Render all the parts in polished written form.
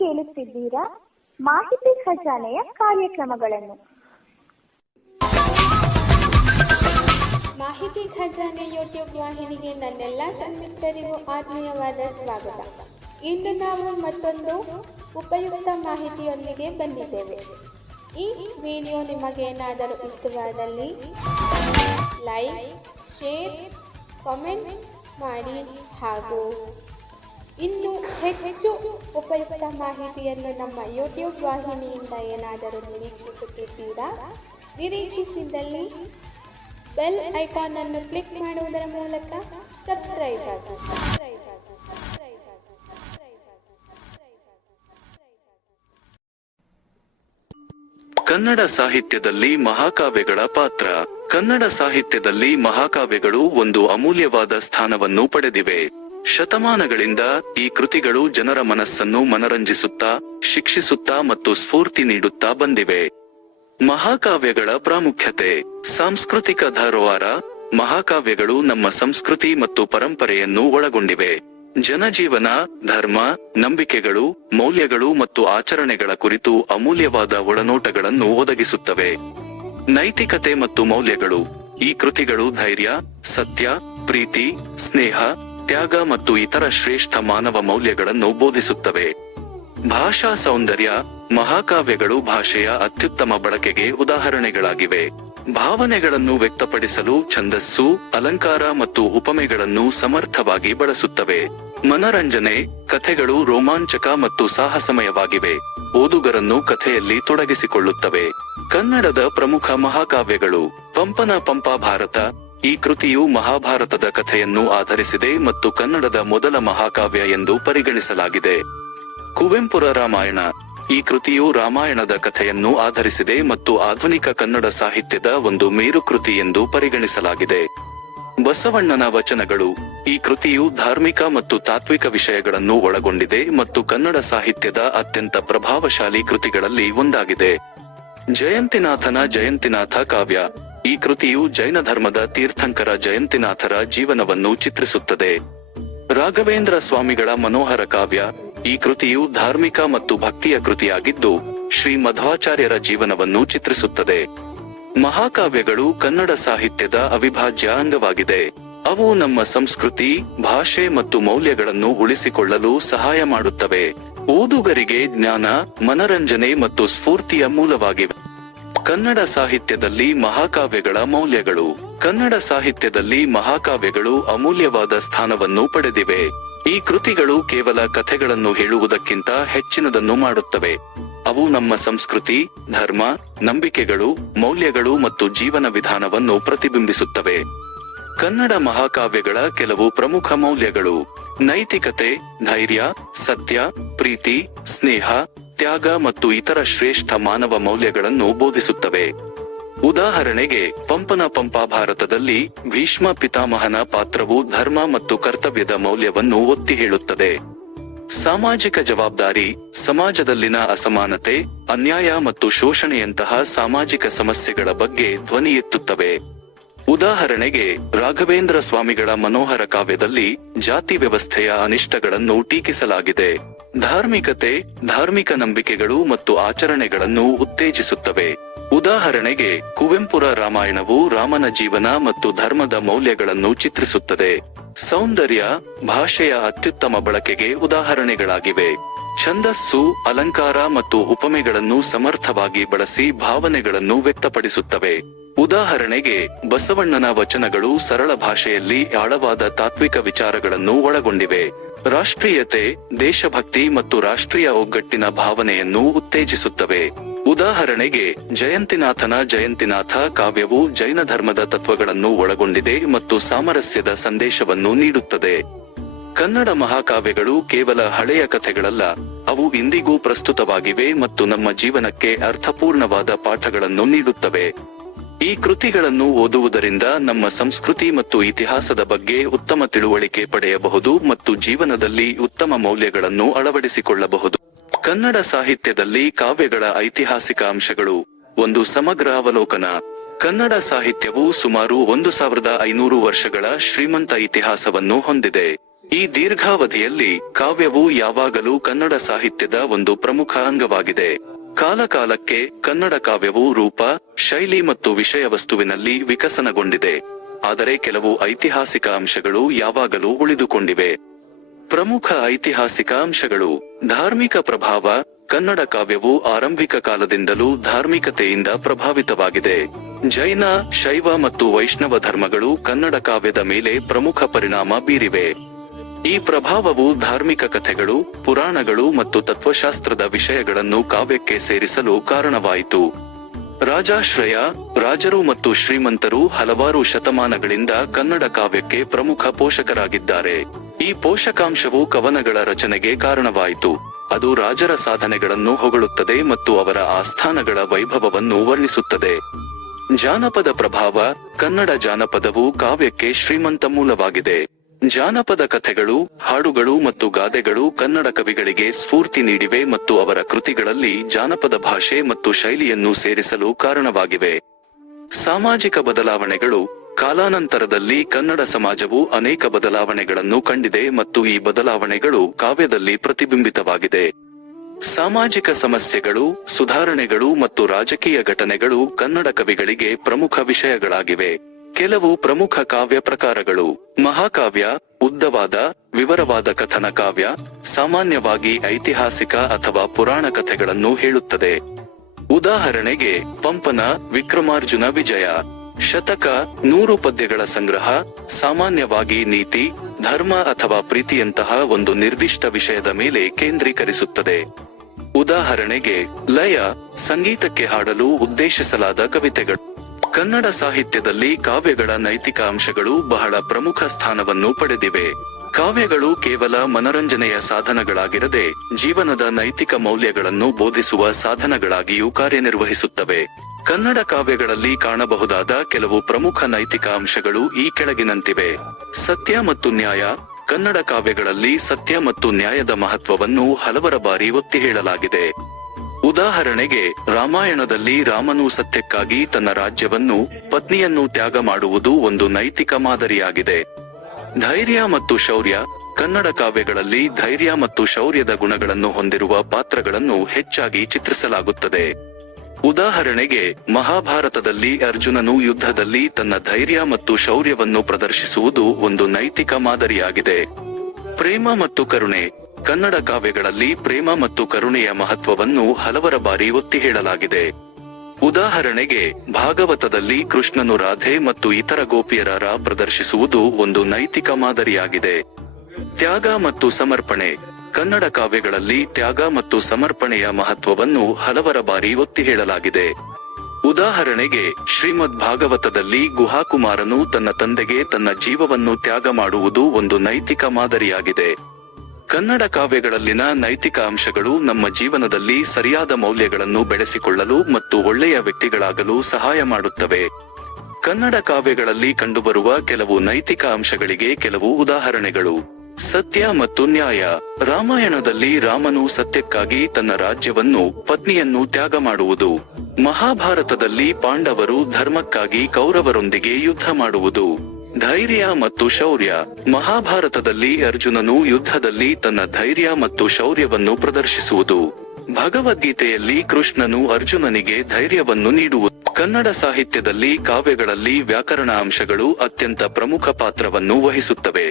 ಕೇಳುತ್ತಿದ್ದೀರಾ ಮಾಹಿತಿ ಖಜಾನೆಯ ಕಾರ್ಯಕ್ರಮಗಳನ್ನು. ಮಾಹಿತಿ ಖಜಾನೆ ಯೂಟ್ಯೂಬ್ ವಾಹಿನಿಗೆ ನನ್ನೆಲ್ಲ ಸಂಯುಕ್ತರಿಗೂ ಆತ್ಮೀಯವಾದ ಸ್ವಾಗತ. ಇಂದು ನಾವು ಮತ್ತೊಂದು ಉಪಯುಕ್ತ ಮಾಹಿತಿಯೊಂದಿಗೆ ಬಂದಿದ್ದೇವೆ. ಈ ವಿಡಿಯೋ ನಿಮಗೇನಾದರೂ ಇಷ್ಟವಾದಲ್ಲಿ ಲೈಕ್, ಶೇರ್, ಕಾಮೆಂಟ್ ಮಾಡಿ ಹಾಗೂ ಇನ್ನು ಹೆಚ್ಚು ಉಪಯುಕ್ತ ಮಾಹಿತಿಯನ್ನು ನಮ್ಮ ಯೂಟ್ಯೂಬ್ ವಾಹಿನಿಯಿಂದ ಏನಾದರೂ ನಿರೀಕ್ಷಿಸುತ್ತಿದ್ದೀರಾ? ನಿರೀಕ್ಷಿಸಿದಲ್ಲಿ ಬೆಲ್ ಐಕಾನ್ ಅನ್ನು ಕ್ಲಿಕ್ ಮಾಡುವುದರ ಮೂಲಕ ಸಬ್ಸ್ಕ್ರೈಬ್ ಆಗಿ. ಕನ್ನಡ ಸಾಹಿತ್ಯದಲ್ಲಿ ಮಹಾಕಾವ್ಯಗಳ ಪಾತ್ರ. ಕನ್ನಡ ಸಾಹಿತ್ಯದಲ್ಲಿ ಮಹಾಕಾವ್ಯಗಳು ಒಂದು ಅಮೂಲ್ಯವಾದ ಸ್ಥಾನವನ್ನು ಪಡೆದಿವೆ. ಶತಮಾನಗಳಿಂದ ಈ ಕೃತಿಗಳು ಜನರ ಮನಸ್ಸನ್ನು ಮನರಂಜಿಸುತ್ತಾ, ಶಿಕ್ಷಿಸುತ್ತಾ ಮತ್ತು ಸ್ಫೂರ್ತಿ ನೀಡುತ್ತಾ ಬಂದಿವೆ. ಮಹಾಕಾವ್ಯಗಳ ಪ್ರಾಮುಖ್ಯತೆ. ಸಾಂಸ್ಕೃತಿಕ ಧಾರವಾರ. ಮಹಾಕಾವ್ಯಗಳು ನಮ್ಮ ಸಂಸ್ಕೃತಿ ಮತ್ತು ಪರಂಪರೆಯನ್ನು ಒಳಗೊಂಡಿವೆ. ಜನಜೀವನ, ಧರ್ಮ, ನಂಬಿಕೆಗಳು, ಮೌಲ್ಯಗಳು ಮತ್ತು ಆಚರಣೆಗಳ ಕುರಿತು ಅಮೂಲ್ಯವಾದ ಒಳನೋಟಗಳನ್ನು ಒದಗಿಸುತ್ತವೆ. ನೈತಿಕತೆ ಮತ್ತು ಮೌಲ್ಯಗಳು. ಈ ಕೃತಿಗಳು ಧೈರ್ಯ, ಸತ್ಯ, ಪ್ರೀತಿ, ಸ್ನೇಹ, ತ್ಯಾಗ ಮತ್ತು ಇತರ ಶ್ರೇಷ್ಠ ಮಾನವ ಮೌಲ್ಯಗಳನ್ನು ಬೋಧಿಸುತ್ತವೆ. ಭಾಷಾ ಸೌಂದರ್ಯ. ಮಹಾಕಾವ್ಯಗಳು ಭಾಷೆಯ ಅತ್ಯುತ್ತಮ ಬಳಕೆಗೆ ಉದಾಹರಣೆಗಳಾಗಿವೆ. ಭಾವನೆಗಳನ್ನು ವ್ಯಕ್ತಪಡಿಸಲು ಛಂದಸ್ಸು, ಅಲಂಕಾರ ಮತ್ತು ಉಪಮೆಗಳನ್ನು ಸಮರ್ಥವಾಗಿ ಬಳಸುತ್ತವೆ. ಮನರಂಜನೆ. ಕಥೆಗಳು ರೋಮಾಂಚಕ ಮತ್ತು ಸಾಹಸಮಯವಾಗಿವೆ. ಓದುಗರನ್ನು ಕಥೆಯಲ್ಲಿ ತೊಡಗಿಸಿಕೊಳ್ಳುತ್ತವೆ. ಕನ್ನಡದ ಪ್ರಮುಖ ಮಹಾಕಾವ್ಯಗಳು. ಪಂಪನ ಪಂಪ ಭಾರತ. ಈ ಕೃತಿಯು ಮಹಾಭಾರತದ ಕಥೆಯನ್ನು ಆಧರಿಸಿದೆ ಮತ್ತು ಕನ್ನಡದ ಮೊದಲ ಮಹಾಕಾವ್ಯ ಎಂದು ಪರಿಗಣಿಸಲಾಗಿದೆ. ಕುವೆಂಪುರ ರಾಮಾಯಣ. ಈ ಕೃತಿಯು ರಾಮಾಯಣದ ಕಥೆಯನ್ನು ಆಧರಿಸಿದೆ ಮತ್ತು ಆಧುನಿಕ ಕನ್ನಡ ಸಾಹಿತ್ಯದ ಒಂದು ಮೇರುಕೃತಿ ಎಂದು ಪರಿಗಣಿಸಲಾಗಿದೆ. ಬಸವಣ್ಣನ ವಚನಗಳು. ಈ ಕೃತಿಯು ಧಾರ್ಮಿಕ ಮತ್ತು ತಾತ್ವಿಕ ವಿಷಯಗಳನ್ನು ಒಳಗೊಂಡಿದೆ ಮತ್ತು ಕನ್ನಡ ಸಾಹಿತ್ಯದ ಅತ್ಯಂತ ಪ್ರಭಾವಶಾಲಿ ಕೃತಿಗಳಲ್ಲಿ ಒಂದಾಗಿದೆ. ಜಯಂತಿನಾಥನ ಜಯಂತಿನಾಥ ಕಾವ್ಯ. ಈ ಕೃತಿಯು ಜೈನ ಧರ್ಮದ ತೀರ್ಥಂಕರ ಜಯಂತಿನಾಥರ ಜೀವನವನ್ನು ಚಿತ್ರಿಸುತ್ತದೆ. ರಾಘವೇಂದ್ರ ಸ್ವಾಮಿಗಳ ಮನೋಹರ ಕಾವ್ಯ. ಈ ಕೃತಿಯು ಧಾರ್ಮಿಕ ಮತ್ತು ಭಕ್ತಿಯ ಕೃತಿಯಾಗಿದ್ದು, ಶ್ರೀ ಮಧ್ವಾಚಾರ್ಯರ ಜೀವನವನ್ನು ಚಿತ್ರಿಸುತ್ತದೆ. ಮಹಾಕಾವ್ಯಗಳು ಕನ್ನಡ ಸಾಹಿತ್ಯದ ಅವಿಭಾಜ್ಯ ಅಂಗವಾಗಿದೆ. ಅವು ನಮ್ಮ ಸಂಸ್ಕೃತಿ, ಭಾಷೆ ಮತ್ತು ಮೌಲ್ಯಗಳನ್ನು ಉಳಿಸಿಕೊಳ್ಳಲು ಸಹಾಯ ಮಾಡುತ್ತವೆ. ಓದುಗರಿಗೆ ಜ್ಞಾನ, ಮನರಂಜನೆ ಮತ್ತು ಸ್ಫೂರ್ತಿಯ ಮೂಲವಾಗಿವೆ. ಕನ್ನಡ ಸಾಹಿತ್ಯದಲ್ಲಿ ಮಹಾಕಾವ್ಯಗಳ ಮೌಲ್ಯಗಳು. ಕನ್ನಡ ಸಾಹಿತ್ಯದಲ್ಲಿ ಮಹಾಕಾವ್ಯಗಳು ಅಮೂಲ್ಯವಾದ ಸ್ಥಾನವನ್ನು ಪಡೆದಿವೆ. ಈ ಕೃತಿಗಳು ಕೇವಲ ಕಥೆಗಳನ್ನು ಹೇಳುವುದಕ್ಕಿಂತ ಹೆಚ್ಚಿನದನ್ನು ಮಾಡುತ್ತವೆ. ಅವು ನಮ್ಮ ಸಂಸ್ಕೃತಿ, ಧರ್ಮ, ನಂಬಿಕೆಗಳು, ಮೌಲ್ಯಗಳು ಮತ್ತು ಜೀವನ ವಿಧಾನವನ್ನು ಪ್ರತಿಬಿಂಬಿಸುತ್ತವೆ. ಕನ್ನಡ ಮಹಾಕಾವ್ಯಗಳ ಕೆಲವು ಪ್ರಮುಖ ಮೌಲ್ಯಗಳು. ನೈತಿಕತೆ. ಧೈರ್ಯ, ಸತ್ಯ, ಪ್ರೀತಿ, ಸ್ನೇಹ, ತ್ಯಾಗ ಮತ್ತು ಇತರ ಶ್ರೇಷ್ಠ ಮಾನವ ಮೌಲ್ಯಗಳನ್ನು ಬೋಧಿಸುತ್ತವೆ. ಉದಾಹರಣೆಗೆ, ಪಂಪನ ಪಂಪ ಭಾರತದಲ್ಲಿ ಭೀಷ್ಮ ಪಿತಾಮಹನ ಪಾತ್ರವು ಧರ್ಮ ಮತ್ತು ಕರ್ತವ್ಯದ ಮೌಲ್ಯವನ್ನು ಒತ್ತಿ ಹೇಳುತ್ತದೆ. ಸಾಮಾಜಿಕ ಜವಾಬ್ದಾರಿ. ಸಮಾಜದಲ್ಲಿನ ಅಸಮಾನತೆ, ಅನ್ಯಾಯ ಮತ್ತು ಶೋಷಣೆಯಂತಹ ಸಾಮಾಜಿಕ ಸಮಸ್ಯೆಗಳ ಬಗ್ಗೆ ಧ್ವನಿ ಎತ್ತುತ್ತವೆ. ಉದಾಹರಣೆಗೆ, ರಾಘವೇಂದ್ರ ಸ್ವಾಮಿಗಳ ಮನೋಹರ ಕಾವ್ಯದಲ್ಲಿ ಜಾತಿ ವ್ಯವಸ್ಥೆಯ ಅನಿಷ್ಟಗಳನ್ನು ಟೀಕಿಸಲಾಗಿದೆ. ಧಾರ್ಮಿಕತೆ. ಧಾರ್ಮಿಕ ನಂಬಿಕೆಗಳು ಮತ್ತು ಆಚರಣೆಗಳನ್ನು ಉತ್ತೇಜಿಸುತ್ತವೆ. ಉದಾಹರಣೆಗೆ, ಕುವೆಂಪುರ ರಾಮಾಯಣವು ರಾಮನ ಜೀವನ ಮತ್ತು ಧರ್ಮದ ಮೌಲ್ಯಗಳನ್ನು ಚಿತ್ರಿಸುತ್ತದೆ. ಸೌಂದರ್ಯ. ಭಾಷೆಯ ಅತ್ಯುತ್ತಮ ಬಳಕೆಗೆ ಉದಾಹರಣೆಗಳಾಗಿವೆ. ಛಂದಸ್ಸು, ಅಲಂಕಾರ ಮತ್ತು ಉಪಮೆಗಳನ್ನು ಸಮರ್ಥವಾಗಿ ಬಳಸಿ ಭಾವನೆಗಳನ್ನು ವ್ಯಕ್ತಪಡಿಸುತ್ತವೆ. ಉದಾಹರಣೆಗೆ, ಬಸವಣ್ಣನ ವಚನಗಳು ಸರಳ ಭಾಷೆಯಲ್ಲಿ ಆಳವಾದ ತಾತ್ವಿಕ ವಿಚಾರಗಳನ್ನು ಒಳಗೊಂಡಿವೆ. ರಾಷ್ಟ್ರೀಯತೆ. ದೇಶಭಕ್ತಿ ಮತ್ತು ರಾಷ್ಟ್ರೀಯ ಒಗ್ಗಟ್ಟಿನ ಭಾವನೆಯನ್ನು ಉತ್ತೇಜಿಸುತ್ತವೆ. ಉದಾಹರಣೆಗೆ, ಜಯಂತಿನಾಥನ ಜಯಂತಿನಾಥ ಕಾವ್ಯವು ಜೈನ ಧರ್ಮದ ತತ್ವಗಳನ್ನು ಒಳಗೊಂಡಿದೆ ಮತ್ತು ಸಾಮರಸ್ಯದ ಸಂದೇಶವನ್ನು ನೀಡುತ್ತದೆ. ಕನ್ನಡ ಮಹಾಕಾವ್ಯಗಳು ಕೇವಲ ಹಳೆಯ ಕಥೆಗಳಲ್ಲ, ಅವು ಇಂದಿಗೂ ಪ್ರಸ್ತುತವಾಗಿವೆ ಮತ್ತು ನಮ್ಮ ಜೀವನಕ್ಕೆ ಅರ್ಥಪೂರ್ಣವಾದ ಪಾಠಗಳನ್ನು ನೀಡುತ್ತವೆ. ಈ ಕೃತಿಗಳನ್ನು ಓದುವುದರಿಂದ ನಮ್ಮ ಸಂಸ್ಕೃತಿ ಮತ್ತು ಇತಿಹಾಸದ ಬಗ್ಗೆ ಉತ್ತಮ ತಿಳುವಳಿಕೆ ಪಡೆಯಬಹುದು ಮತ್ತು ಜೀವನದಲ್ಲಿ ಉತ್ತಮ ಮೌಲ್ಯಗಳನ್ನು ಅಳವಡಿಸಿಕೊಳ್ಳಬಹುದು. ಕನ್ನಡ ಸಾಹಿತ್ಯದಲ್ಲಿ ಕಾವ್ಯಗಳ ಐತಿಹಾಸಿಕ ಅಂಶಗಳು. ಒಂದು ಸಮಗ್ರ ಅವಲೋಕನ. ಕನ್ನಡ ಸಾಹಿತ್ಯವು ಸುಮಾರು 1500 ವರ್ಷಗಳ ಶ್ರೀಮಂತ ಇತಿಹಾಸವನ್ನು ಹೊಂದಿದೆ. ಈ ದೀರ್ಘಾವಧಿಯಲ್ಲಿ ಕಾವ್ಯವು ಯಾವಾಗಲೂ ಕನ್ನಡ ಸಾಹಿತ್ಯದ ಒಂದು ಪ್ರಮುಖ ಅಂಗವಾಗಿದೆ. ಕಾಲಕಾಲಕ್ಕೆ ಕನ್ನಡ ಕಾವ್ಯವು ರೂಪ, ಶೈಲಿ ಮತ್ತು ವಿಷಯವಸ್ತುವಿನಲ್ಲಿ ವಿಕಸನಗೊಂಡಿದೆ. ಆದರೆ ಕೆಲವು ಐತಿಹಾಸಿಕ ಅಂಶಗಳು ಯಾವಾಗಲೂ ಉಳಿದುಕೊಂಡಿವೆ. ಪ್ರಮುಖ ಐತಿಹಾಸಿಕ ಅಂಶಗಳು: ಧಾರ್ಮಿಕ ಪ್ರಭಾವ. ಕನ್ನಡ ಕಾವ್ಯವು ಆರಂಭಿಕ ಕಾಲದಿಂದಲೂ ಧಾರ್ಮಿಕತೆಯಿಂದ ಪ್ರಭಾವಿತವಾಗಿದೆ. ಜೈನ, ಶೈವ ಮತ್ತು ವೈಷ್ಣವ ಧರ್ಮಗಳು ಕನ್ನಡ ಕಾವ್ಯದ ಮೇಲೆ ಪ್ರಮುಖ ಪರಿಣಾಮ ಬೀರಿವೆ. ಈ ಪ್ರಭಾವವು ಧಾರ್ಮಿಕ ಕಥೆಗಳು, ಪುರಾಣಗಳು ಮತ್ತು ತತ್ವಶಾಸ್ತ್ರದ ವಿಷಯಗಳನ್ನು ಕಾವ್ಯಕ್ಕೆ ಸೇರಿಸಲು ಕಾರಣವಾಯಿತು. ರಾಜಾಶ್ರಯ. ರಾಜರು ಮತ್ತು ಶ್ರೀಮಂತರು ಹಲವಾರು ಶತಮಾನಗಳಿಂದ ಕನ್ನಡ ಕಾವ್ಯಕ್ಕೆ ಪ್ರಮುಖ ಪೋಷಕರಾಗಿದ್ದಾರೆ. ಈ ಪೋಷಕಾಂಶವು ಕವನಗಳ ರಚನೆಗೆ ಕಾರಣವಾಯಿತು. ಅದು ರಾಜರ ಸಾಧನೆಗಳನ್ನು ಹೊಗಳುತ್ತದೆ ಮತ್ತು ಅವರ ಆಸ್ಥಾನಗಳ ವೈಭವವನ್ನು ವರ್ಣಿಸುತ್ತದೆ. ಜಾನಪದ ಪ್ರಭಾವ. ಕನ್ನಡ ಜಾನಪದವು ಕಾವ್ಯಕ್ಕೆ ಶ್ರೀಮಂತ ಮೂಲವಾಗಿದೆ. ಜಾನಪದ ಕಥೆಗಳು, ಹಾಡುಗಳು ಮತ್ತು ಗಾದೆಗಳು ಕನ್ನಡ ಕವಿಗಳಿಗೆ ಸ್ಫೂರ್ತಿ ನೀಡಿವೆ ಮತ್ತು ಅವರ ಕೃತಿಗಳಲ್ಲಿ ಜಾನಪದ ಭಾಷೆ ಮತ್ತು ಶೈಲಿಯನ್ನು ಸೇರಿಸಲು ಕಾರಣವಾಗಿವೆ. ಸಾಮಾಜಿಕ ಬದಲಾವಣೆಗಳು. ಕಾಲಾನಂತರದಲ್ಲಿ ಕನ್ನಡ ಸಮಾಜವು ಅನೇಕ ಬದಲಾವಣೆಗಳನ್ನು ಕಂಡಿದೆ ಮತ್ತು ಈ ಬದಲಾವಣೆಗಳು ಕಾವ್ಯದಲ್ಲಿ ಪ್ರತಿಬಿಂಬಿತವಾಗಿದೆ. ಸಾಮಾಜಿಕ ಸಮಸ್ಯೆಗಳು, ಸುಧಾರಣೆಗಳು ಮತ್ತು ರಾಜಕೀಯ ಘಟನೆಗಳು ಕನ್ನಡ ಕವಿಗಳಿಗೆ ಪ್ರಮುಖ ವಿಷಯಗಳಾಗಿವೆ. ಕೆಲವು ಪ್ರಮುಖ ಕಾವ್ಯ ಪ್ರಕಾರಗಳು: ಮಹಾಕಾವ್ಯ, ಉದ್ದವಾದ, ವಿವರವಾದ ಕಥನ ಕಾವ್ಯ, ಸಾಮಾನ್ಯವಾಗಿ ಐತಿಹಾಸಿಕ ಅಥವಾ ಪುರಾಣ ಕಥೆಗಳನ್ನು ಹೇಳುತ್ತದೆ. ಉದಾಹರಣೆಗೆ ಪಂಪನ ವಿಕ್ರಮಾರ್ಜುನ ವಿಜಯ. ಶತಕ 100 ಪದ್ಯಗಳ ಸಂಗ್ರಹ, ಸಾಮಾನ್ಯವಾಗಿ ನೀತಿ, ಧರ್ಮ ಅಥವಾ ಪ್ರೀತಿಯಂತಹ ಒಂದು ನಿರ್ದಿಷ್ಟ ವಿಷಯದ ಮೇಲೆ ಕೇಂದ್ರೀಕರಿಸುತ್ತದೆ. ಉದಾಹರಣೆಗೆ ಲಯ, ಸಂಗೀತಕ್ಕೆ ಹಾಡಲು ಉದ್ದೇಶಿಸಲಾದ ಕವಿತೆಗಳು. ಕನ್ನಡ ಸಾಹಿತ್ಯದಲ್ಲಿ ಕಾವ್ಯಗಳ ನೈತಿಕ ಅಂಶಗಳು ಬಹಳ ಪ್ರಮುಖ ಸ್ಥಾನವನ್ನು ಪಡೆದಿವೆ. ಕಾವ್ಯಗಳು ಕೇವಲ ಮನರಂಜನೆಯ ಸಾಧನಗಳಾಗಿರದೆ ಜೀವನದ ನೈತಿಕ ಮೌಲ್ಯಗಳನ್ನು ಬೋಧಿಸುವ ಸಾಧನಗಳಾಗಿಯೂ ಕಾರ್ಯನಿರ್ವಹಿಸುತ್ತವೆ. ಕನ್ನಡ ಕಾವ್ಯಗಳಲ್ಲಿ ಕಾಣಬಹುದಾದ ಕೆಲವು ಪ್ರಮುಖ ನೈತಿಕ ಅಂಶಗಳು ಈ ಕೆಳಗಿನಂತಿವೆ. ಸತ್ಯ ಮತ್ತು ನ್ಯಾಯ. ಕನ್ನಡ ಕಾವ್ಯಗಳಲ್ಲಿ ಸತ್ಯ ಮತ್ತು ನ್ಯಾಯದ ಮಹತ್ವವನ್ನು ಹಲವರ ಬಾರಿ ಒತ್ತಿ ಹೇಳಲಾಗಿದೆ. ಉದಾಹರಣೆಗೆ ರಾಮಾಯಣದಲ್ಲಿ ರಾಮನು ಸತ್ಯಕ್ಕಾಗಿ ತನ್ನ ರಾಜ್ಯವನ್ನು, ಪತ್ನಿಯನ್ನು ತ್ಯಾಗ ಮಾಡುವುದು ಒಂದು ನೈತಿಕ ಮಾದರಿಯಾಗಿದೆ. ಧೈರ್ಯ ಮತ್ತು ಶೌರ್ಯ. ಕನ್ನಡ ಕಾವ್ಯಗಳಲ್ಲಿ ಧೈರ್ಯ ಮತ್ತು ಶೌರ್ಯದ ಗುಣಗಳನ್ನು ಹೊಂದಿರುವ ಪಾತ್ರಗಳನ್ನು ಹೆಚ್ಚಾಗಿ ಚಿತ್ರಿಸಲಾಗುತ್ತದೆ. ಉದಾಹರಣೆಗೆ ಮಹಾಭಾರತದಲ್ಲಿ ಅರ್ಜುನನು ಯುದ್ಧದಲ್ಲಿ ತನ್ನ ಧೈರ್ಯ ಮತ್ತು ಶೌರ್ಯವನ್ನು ಪ್ರದರ್ಶಿಸುವುದು ಒಂದು ನೈತಿಕ ಮಾದರಿಯಾಗಿದೆ. ಪ್ರೇಮ ಮತ್ತು ಕರುಣೆ. ಕನ್ನಡ ಕಾವ್ಯಗಳಲ್ಲಿ ಪ್ರೇಮ ಮತ್ತು ಕರುಣೆಯ ಮಹತ್ವವನ್ನು ಹಲವರ ಬಾರಿ ಒತ್ತಿ ಹೇಳಲಾಗಿದೆ. ಉದಾಹರಣೆಗೆ ಭಾಗವತದಲ್ಲಿ ಕೃಷ್ಣನು ರಾಧೆ ಮತ್ತು ಇತರ ಗೋಪಿಯರ ಪ್ರದರ್ಶಿಸುವುದು ಒಂದು ನೈತಿಕ ಮಾದರಿಯಾಗಿದೆ. ತ್ಯಾಗ ಮತ್ತು ಸಮರ್ಪಣೆ. ಕನ್ನಡ ಕಾವ್ಯಗಳಲ್ಲಿ ತ್ಯಾಗ ಮತ್ತು ಸಮರ್ಪಣೆಯ ಮಹತ್ವವನ್ನು ಹಲವರ ಬಾರಿ ಒತ್ತಿ ಹೇಳಲಾಗಿದೆ. ಉದಾಹರಣೆಗೆ ಶ್ರೀಮದ್ ಭಾಗವತದಲ್ಲಿ ಗುಹಾಕುಮಾರನು ತನ್ನ ತಂದೆಗೆ ತನ್ನ ಜೀವವನ್ನು ತ್ಯಾಗ ಮಾಡುವುದು ಒಂದು ನೈತಿಕ ಮಾದರಿಯಾಗಿದೆ. ಕನ್ನಡ ಕಾವ್ಯಗಳಲ್ಲಿನ ನೈತಿಕ ಅಂಶಗಳು ನಮ್ಮ ಜೀವನದಲ್ಲಿ ಸರಿಯಾದ ಮೌಲ್ಯಗಳನ್ನು ಬೆಳೆಸಿಕೊಳ್ಳಲು ಮತ್ತು ಒಳ್ಳೆಯ ವ್ಯಕ್ತಿಗಳಾಗಲು ಸಹಾಯ ಮಾಡುತ್ತವೆ. ಕನ್ನಡ ಕಾವ್ಯಗಳಲ್ಲಿ ಕಂಡುಬರುವ ಕೆಲವು ನೈತಿಕ ಅಂಶಗಳಿಗೆ ಕೆಲವು ಉದಾಹರಣೆಗಳು: ಸತ್ಯ ಮತ್ತು ನ್ಯಾಯ. ರಾಮಾಯಣದಲ್ಲಿ ರಾಮನು ಸತ್ಯಕ್ಕಾಗಿ ತನ್ನ ರಾಜ್ಯವನ್ನು, ಪತ್ನಿಯನ್ನು ತ್ಯಾಗ ಮಾಡುವುದು. ಮಹಾಭಾರತದಲ್ಲಿ ಪಾಂಡವರು ಧರ್ಮಕ್ಕಾಗಿ ಕೌರವರೊಂದಿಗೆ ಯುದ್ಧ ಮಾಡುವುದು. ಧೈರ್ಯ ಮತ್ತು ಶೌರ್ಯ. ಮಹಾಭಾರತದಲ್ಲಿ ಅರ್ಜುನನು ಯುದ್ಧದಲ್ಲಿ ತನ್ನ ಧೈರ್ಯ ಮತ್ತು ಶೌರ್ಯವನ್ನು ಪ್ರದರ್ಶಿಸುವುದು. ಭಗವದ್ಗೀತೆಯಲ್ಲಿ ಕೃಷ್ಣನು ಅರ್ಜುನನಿಗೆ ಧೈರ್ಯವನ್ನು ನೀಡುವುದು. ಕನ್ನಡ ಸಾಹಿತ್ಯದಲ್ಲಿ ಕಾವ್ಯಗಳಲ್ಲಿ ವ್ಯಾಕರಣ ಅಂಶಗಳು ಅತ್ಯಂತ ಪ್ರಮುಖ ಪಾತ್ರವನ್ನು ವಹಿಸುತ್ತವೆ.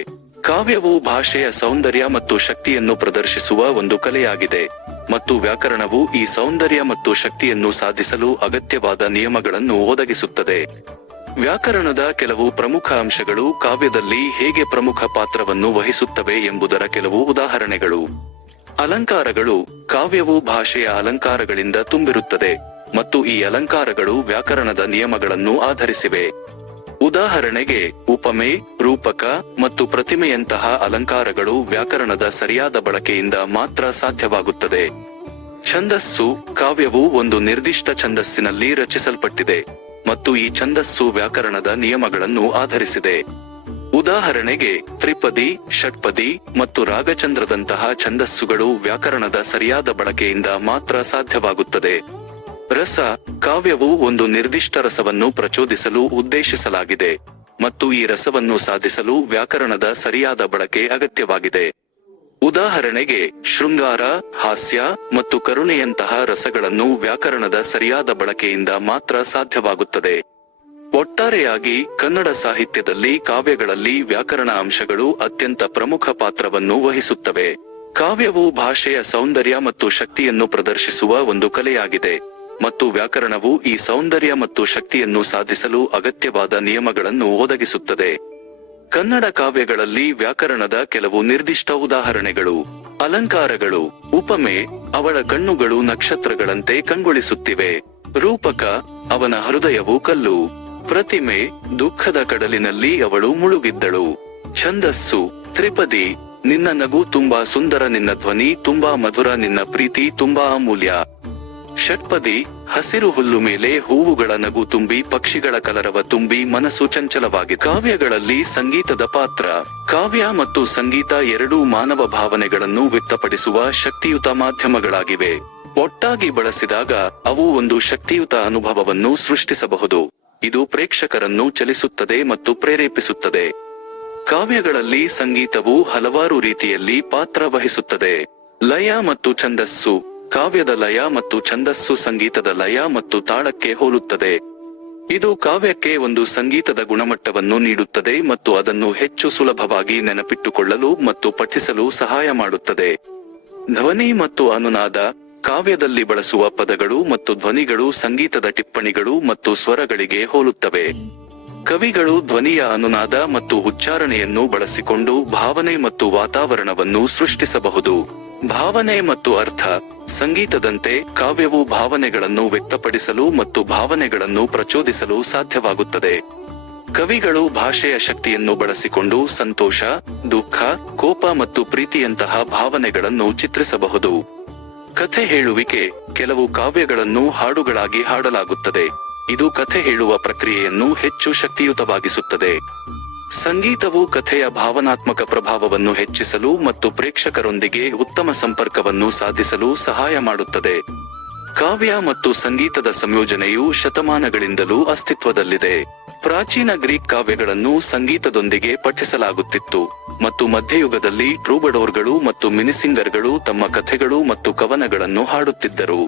ಕಾವ್ಯವು ಭಾಷೆಯ ಸೌಂದರ್ಯ ಮತ್ತು ಶಕ್ತಿಯನ್ನು ಪ್ರದರ್ಶಿಸುವ ಒಂದು ಕಲೆಯಾಗಿದೆ, ಮತ್ತು ವ್ಯಾಕರಣವು ಈ ಸೌಂದರ್ಯ ಮತ್ತು ಶಕ್ತಿಯನ್ನು ಸಾಧಿಸಲು ಅಗತ್ಯವಾದ ನಿಯಮಗಳನ್ನು ಒದಗಿಸುತ್ತದೆ. ವ್ಯಾಕರಣದ ಕೆಲವು ಪ್ರಮುಖ ಅಂಶಗಳು ಕಾವ್ಯದಲ್ಲಿ ಹೇಗೆ ಪ್ರಮುಖ ಪಾತ್ರವನ್ನು ವಹಿಸುತ್ತವೆ ಎಂಬುದರ ಕೆಲವು ಉದಾಹರಣೆಗಳು: ಅಲಂಕಾರಗಳು. ಕಾವ್ಯವು ಭಾಷೆಯ ಅಲಂಕಾರಗಳಿಂದ ತುಂಬಿರುತ್ತದೆ, ಮತ್ತು ಈ ಅಲಂಕಾರಗಳು ವ್ಯಾಕರಣದ ನಿಯಮಗಳನ್ನು ಆಧರಿಸಿವೆ. ಉದಾಹರಣೆಗೆ ಉಪಮೆ, ರೂಪಕ ಮತ್ತು ಪ್ರತಿಮೆಯಂತಹ ಅಲಂಕಾರಗಳು ವ್ಯಾಕರಣದ ಸರಿಯಾದ ಬಳಕೆಯಿಂದ ಮಾತ್ರ ಸಾಧ್ಯವಾಗುತ್ತದೆ. ಛಂದಸ್ಸು. ಕಾವ್ಯವು ಒಂದು ನಿರ್ದಿಷ್ಟ ಛಂದಸ್ಸಿನಲ್ಲಿ ರಚಿಸಲ್ಪಟ್ಟಿದೆ, ಮತ್ತು ಈ ಛಂದಸ್ಸು ವ್ಯಾಕರಣದ ನಿಯಮಗಳನ್ನು ಆಧರಿಸಿದೆ. ಉದಾಹರಣೆಗೆ ತ್ರಿಪದಿ, ಷಟ್ಪದಿ ಮತ್ತು ರಾಗಚಂದ್ರದಂತಹ ಛಂದಸ್ಸುಗಳು ವ್ಯಾಕರಣದ ಸರಿಯಾದ ಬಳಕೆಯಿಂದ ಮಾತ್ರ ಸಾಧ್ಯವಾಗುತ್ತದೆ. ರಸ. ಕಾವ್ಯವು ಒಂದು ನಿರ್ದಿಷ್ಟ ರಸವನ್ನು ಪ್ರಚೋದಿಸಲು ಉದ್ದೇಶಿಸಲಾಗಿದೆ, ಮತ್ತು ಈ ರಸವನ್ನು ಸಾಧಿಸಲು ವ್ಯಾಕರಣದ ಸರಿಯಾದ ಬಳಕೆ ಅಗತ್ಯವಾಗಿದೆ. ಉದಾಹರಣೆಗೆ, ಶೃಂಗಾರ, ಹಾಸ್ಯ ಮತ್ತು ಕರುಣೆಯಂತಹ ರಸಗಳನ್ನು ವ್ಯಾಕರಣದ ಸರಿಯಾದ ಬಳಕೆಯಿಂದ ಮಾತ್ರ ಸಾಧ್ಯವಾಗುತ್ತದೆ. ಒಟ್ಟಾರೆಯಾಗಿ ಕನ್ನಡ ಸಾಹಿತ್ಯದಲ್ಲಿ ಕಾವ್ಯಗಳಲ್ಲಿ ವ್ಯಾಕರಣ ಅಂಶಗಳು ಅತ್ಯಂತ ಪ್ರಮುಖ ಪಾತ್ರವನ್ನು ವಹಿಸುತ್ತವೆ. ಕಾವ್ಯವು ಭಾಷೆಯ ಸೌಂದರ್ಯ ಮತ್ತು ಶಕ್ತಿಯನ್ನು ಪ್ರದರ್ಶಿಸುವ ಒಂದು ಕಲೆಯಾಗಿದೆ, ಮತ್ತು ವ್ಯಾಕರಣವು ಈ ಸೌಂದರ್ಯ ಮತ್ತು ಶಕ್ತಿಯನ್ನು ಸಾಧಿಸಲು ಅಗತ್ಯವಾದ ನಿಯಮಗಳನ್ನು ಒದಗಿಸುತ್ತದೆ. ಕನ್ನಡ ಕಾವ್ಯಗಳಲ್ಲಿ ವ್ಯಾಕರಣದ ಕೆಲವು ನಿರ್ದಿಷ್ಟ ಉದಾಹರಣೆಗಳು: ಅಲಂಕಾರಗಳು. ಉಪಮೆ, ಅವಳ ಕಣ್ಣುಗಳು ನಕ್ಷತ್ರಗಳಂತೆ ಕಂಗೊಳಿಸುತ್ತಿವೆ. ರೂಪಕ, ಅವನ ಹೃದಯವು ಕಲ್ಲು. ಪ್ರತಿಮೆ, ದುಃಖದ ಕಡಲಿನಲ್ಲಿ ಅವಳು ಮುಳುಗಿದ್ದಳು. ಛಂದಸ್ಸು. ತ್ರಿಪದಿ, ನಿನ್ನ ನಗು ತುಂಬಾ ಸುಂದರ, ನಿನ್ನ ಧ್ವನಿ ತುಂಬಾ ಮಧುರ, ನಿನ್ನ ಪ್ರೀತಿ ತುಂಬಾ ಅಮೂಲ್ಯ. ಷಟ್ಪದಿ, ಹಸಿರು ಹುಲ್ಲು ಮೇಲೆ ಹೂವುಗಳ ನಗು ತುಂಬಿ, ಪಕ್ಷಿಗಳ ಕಲರವ ತುಂಬಿ, ಮನಸ್ಸು ಚಂಚಲವಾಗಿ. ಕಾವ್ಯಗಳಲ್ಲಿ ಸಂಗೀತದ ಪಾತ್ರ. ಕಾವ್ಯ ಮತ್ತು ಸಂಗೀತ ಎರಡೂ ಮಾನವ ಭಾವನೆಗಳನ್ನು ವ್ಯಕ್ತಪಡಿಸುವ ಶಕ್ತಿಯುತ ಮಾಧ್ಯಮಗಳಾಗಿವೆ. ಒಟ್ಟಾಗಿ ಬಳಸಿದಾಗ ಅವು ಒಂದು ಶಕ್ತಿಯುತ ಅನುಭವವನ್ನು ಸೃಷ್ಟಿಸಬಹುದು. ಇದು ಪ್ರೇಕ್ಷಕರನ್ನು ಚಲಿಸುತ್ತದೆ ಮತ್ತು ಪ್ರೇರೇಪಿಸುತ್ತದೆ. ಕಾವ್ಯಗಳಲ್ಲಿ ಸಂಗೀತವು ಹಲವಾರು ರೀತಿಯಲ್ಲಿ ಪಾತ್ರ ವಹಿಸುತ್ತದೆ. ಲಯ ಮತ್ತು ಛಂದಸ್ಸು. ಕಾವ್ಯದ ಲಯ ಮತ್ತು ಛಂದಸ್ಸು ಸಂಗೀತದ ಲಯ ಮತ್ತು ತಾಳಕ್ಕೆ ಹೋಲುತ್ತದೆ. ಇದು ಕಾವ್ಯಕ್ಕೆ ಒಂದು ಸಂಗೀತದ ಗುಣಮಟ್ಟವನ್ನು ನೀಡುತ್ತದೆ ಮತ್ತು ಅದನ್ನು ಹೆಚ್ಚು ಸುಲಭವಾಗಿ ನೆನಪಿಟ್ಟುಕೊಳ್ಳಲು ಮತ್ತು ಪಠಿಸಲು ಸಹಾಯ ಮಾಡುತ್ತದೆ. ಧ್ವನಿ ಮತ್ತು ಅನುನಾದ. ಕಾವ್ಯದಲ್ಲಿ ಬಳಸುವ ಪದಗಳು ಮತ್ತು ಧ್ವನಿಗಳು ಸಂಗೀತದ ಟಿಪ್ಪಣಿಗಳು ಮತ್ತು ಸ್ವರಗಳಿಗೆ ಹೋಲುತ್ತವೆ. ಕವಿಗಳು ಧ್ವನಿಯ ಅನುನಾದ ಮತ್ತು ಉಚ್ಚಾರಣೆಯನ್ನು ಬಳಸಿಕೊಂಡು ಭಾವನೆ ಮತ್ತು ವಾತಾವರಣವನ್ನು ಸೃಷ್ಟಿಸಬಹುದು. ಭಾವನೆ ಮತ್ತು ಅರ್ಥ. ಸಂಗೀತದಂತೆ ಕಾವ್ಯವು ಭಾವನೆಗಳನ್ನು ವ್ಯಕ್ತಪಡಿಸಲು ಮತ್ತು ಭಾವನೆಗಳನ್ನು ಪ್ರಚೋದಿಸಲು ಸಾಧ್ಯವಾಗುತ್ತದೆ. ಕವಿಗಳು ಭಾಷೆಯ ಶಕ್ತಿಯನ್ನು ಬಳಸಿಕೊಂಡು ಸಂತೋಷ, ದುಃಖ, ಕೋಪ ಮತ್ತು ಪ್ರೀತಿಯಂತಹ ಭಾವನೆಗಳನ್ನು ಚಿತ್ರಿಸಬಹುದು. ಕಥೆ ಹೇಳುವಿಕೆ. ಕೆಲವು ಕಾವ್ಯಗಳನ್ನು ಹಾಡುಗಳಾಗಿ ಹಾಡಲಾಗುತ್ತದೆ. ಇದು ಕಥೆ ಹೇಳುವ ಪ್ರಕ್ರಿಯೆಯನ್ನು ಹೆಚ್ಚು ಶಕ್ತಿಯುತವಾಗಿಸುತ್ತದೆ. ಸಂಗೀತವು ಕಥೆಯ ಭಾವನಾತ್ಮಕ ಪ್ರಭಾವವನ್ನು ಹೆಚ್ಚಿಸಲು ಮತ್ತು ಪ್ರೇಕ್ಷಕರೊಂದಿಗೆ ಉತ್ತಮ ಸಂಪರ್ಕವನ್ನು ಸಾಧಿಸಲು ಸಹಾಯ ಮಾಡುತ್ತದೆ. ಕಾವ್ಯ ಮತ್ತು ಸಂಗೀತದ ಸಂಯೋಜನೆಯು ಶತಮಾನಗಳಿಂದಲೂ ಅಸ್ತಿತ್ವದಲ್ಲಿದೆ. ಪ್ರಾಚೀನ ಗ್ರೀಕ್ ಕಾವ್ಯಗಳನ್ನು ಸಂಗೀತದೊಂದಿಗೆ ಪಠಿಸಲಾಗುತ್ತಿತ್ತು, ಮತ್ತು ಮಧ್ಯಯುಗದಲ್ಲಿ ಟ್ರೂಬಡೋರ್ಗಳು ಮತ್ತು ಮಿನಿಸಿಂಗರ್ಗಳು ತಮ್ಮ ಕಥೆಗಳು ಮತ್ತು ಕವನಗಳನ್ನು ಹಾಡುತ್ತಿದ್ದರು.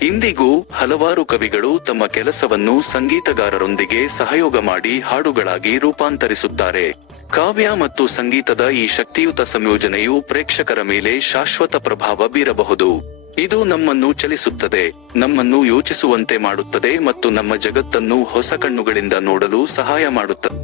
ಇಂದಿಗೂ ಹಲವಾರು ಕವಿಗಳು ತಮ್ಮ ಕೆಲಸವನ್ನು ಸಂಗೀತಗಾರರೊಂದಿಗೆ ಸಹಯೋಗ ಮಾಡಿ ಹಾಡುಗಳಾಗಿ ರೂಪಾಂತರಿಸುತ್ತಾರೆ. ಕಾವ್ಯ ಮತ್ತು ಸಂಗೀತದ ಈ ಶಕ್ತಿಯುತ ಸಂಯೋಜನೆಯು ಪ್ರೇಕ್ಷಕರ ಮೇಲೆ ಶಾಶ್ವತ ಪ್ರಭಾವ ಬೀರಬಹುದು. ಇದು ನಮ್ಮನ್ನು ಚಲಿಸುತ್ತದೆ, ನಮ್ಮನ್ನು ಯೋಚಿಸುವಂತೆ ಮಾಡುತ್ತದೆ ಮತ್ತು ನಮ್ಮ ಜಗತ್ತನ್ನು ಹೊಸ ಕಣ್ಣುಗಳಿಂದ ನೋಡಲು ಸಹಾಯ ಮಾಡುತ್ತದೆ.